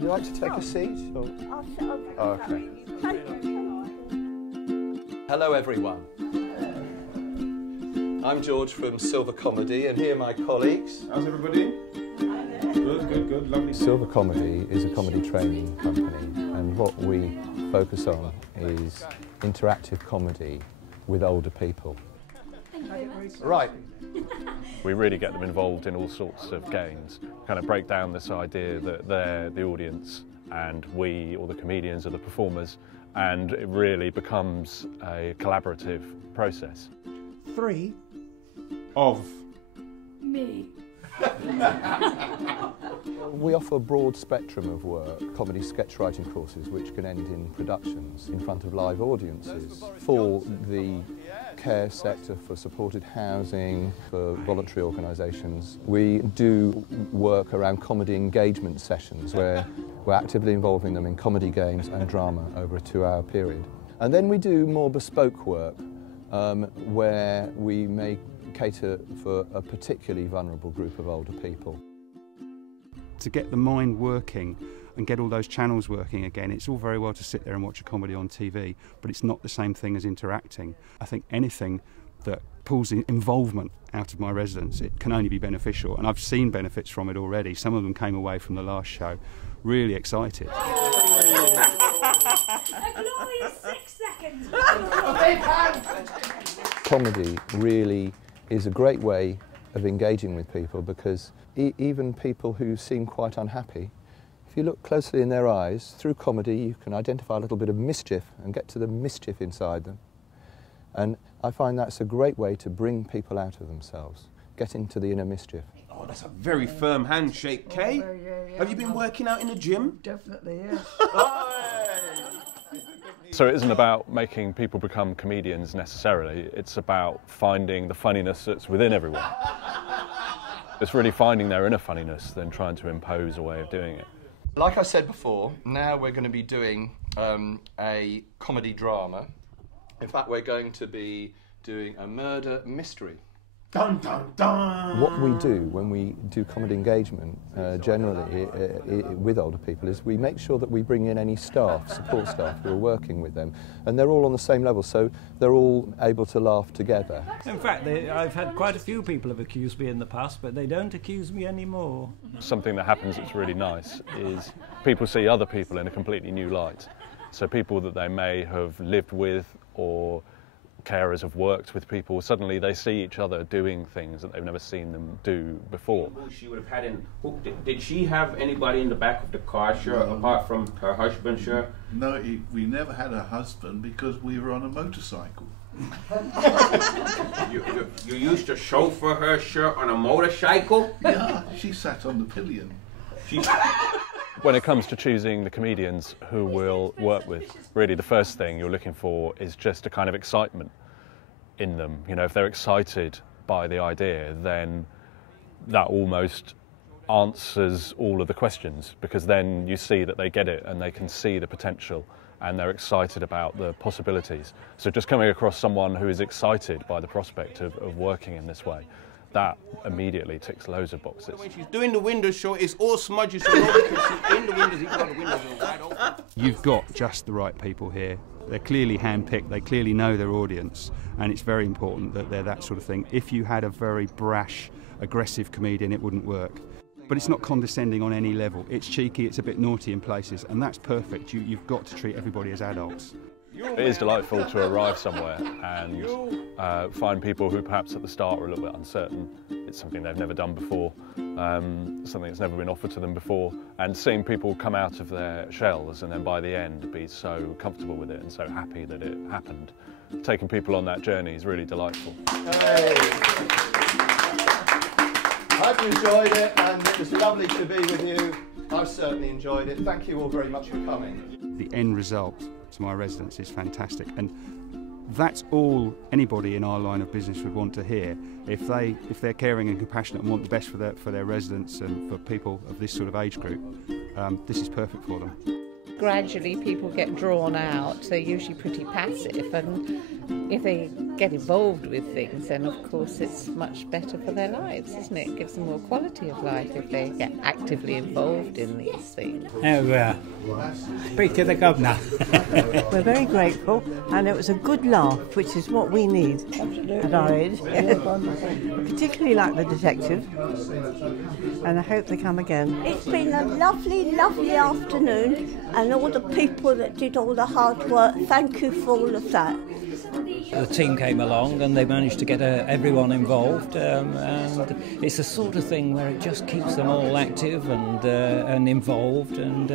Would you like to take a seat? Or? I'll sit over. Oh, okay. Hello everyone. I'm George from Silver Comedy, and here are my colleagues. How's everybody? Good, lovely. Silver Comedy is a comedy training company, and what we focus on is interactive comedy with older people. Right. We really get them involved in all sorts of games, kind of break down this idea that they're the audience and we, or the comedians, are the performers, and it really becomes a collaborative process. 3 of Me. We offer a broad spectrum of work, comedy sketch writing courses which can end in productions in front of live audiences. For the care sector, for supported housing, for voluntary organisations, we do work around comedy engagement sessions where we're actively involving them in comedy games and drama over a 2-hour period. And then we do more bespoke work where we may cater for a particularly vulnerable group of older people. To get the mind working and get all those channels working again, it's all very well to sit there and watch a comedy on TV, but it's not the same thing as interacting. I think anything that pulls the involvement out of my residents, it can only be beneficial, and I've seen benefits from it already. Some of them came away from the last show really excited. A glorious 6 seconds. Comedy really is a great way of engaging with people, because even people who seem quite unhappy, if you look closely in their eyes, through comedy you can identify a little bit of mischief and get to the mischief inside them. And I find that's a great way to bring people out of themselves, get into the inner mischief. Oh, that's a very firm handshake, Kay. Oh, yeah. Have you been working out in the gym? Definitely, yes. So it isn't about making people become comedians necessarily, it's about finding the funniness that's within everyone. It's really finding their inner funniness than trying to impose a way of doing it. Like I said before, now we're going to be doing a comedy drama. In fact, we're going to be doing a murder mystery. Dun, dun, dun. What we do when we do comedy engagement, generally with older people, is we make sure that we bring in any staff, support staff who are working with them, and they're all on the same level, so they're all able to laugh together. In fact, I've had quite a few people have accused me in the past, but they don't accuse me anymore. Something that happens that's really nice is people see other people in a completely new light. So people that they may have lived with, or carers have worked with people, suddenly they see each other doing things that they've never seen them do before. She would have had in. Did she have anybody in the back of the car, sure, apart from her husband, sure? No, we never had a husband because we were on a motorcycle. You used to chauffeur her, sure, on a motorcycle? Yeah, she sat on the pillion. When it comes to choosing the comedians who we'll work with, really the first thing you're looking for is just a kind of excitement in them. You know, if they're excited by the idea, then that almost answers all of the questions, because then you see that they get it and they can see the potential and they're excited about the possibilities. So just coming across someone who is excited by the prospect of working in this way, that immediately ticks loads of boxes. When she's doing the window show, it's all smudgy, so nobody can see in the windows, even though the windows are wide open. You've got just the right people here. They're clearly handpicked, they clearly know their audience, and it's very important that they're that sort of thing. If you had a very brash, aggressive comedian, it wouldn't work. But it's not condescending on any level. It's cheeky, it's a bit naughty in places, and that's perfect. You've got to treat everybody as adults. It is delightful to arrive somewhere and find people who perhaps at the start are a little bit uncertain. It's something they've never done before, something that's never been offered to them before, and seeing people come out of their shells and then by the end be so comfortable with it and so happy that it happened. Taking people on that journey is really delightful. Hey. I hope you enjoyed it, and it was lovely to be with you. I've certainly enjoyed it. Thank you all very much for coming. The end result to my residents is fantastic, and that's all anybody in our line of business would want to hear. If they're caring and compassionate and want the best for their residents and for people of this sort of age group, this is perfect for them. Gradually people get drawn out. They're usually pretty passive, and if they get involved with things, then of course it's much better for their lives, isn't it? It gives them more quality of life if they get actively involved in these things. Speak to the governor. We're very grateful, and it was a good laugh, which is what we need at our age. Particularly like the detective, and I hope they come again. It's been a lovely, lovely afternoon, and all the people that did all the hard work, thank you for all of that. The team came along and they managed to get everyone involved, and it's the sort of thing where it just keeps them all active and involved, and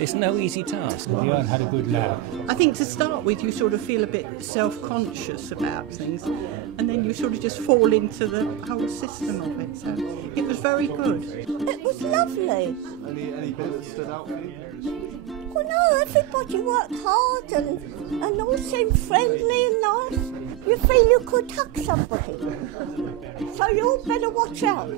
it's no easy task. You haven't had a good laugh. I think to start with you sort of feel a bit self-conscious about things, and then you sort of just fall into the whole system of it, so it was very good. It was lovely. Any bit that stood out for you? Well, no, everybody worked hard and all seemed friendly and nice. You feel you could hug somebody. So you all better watch out.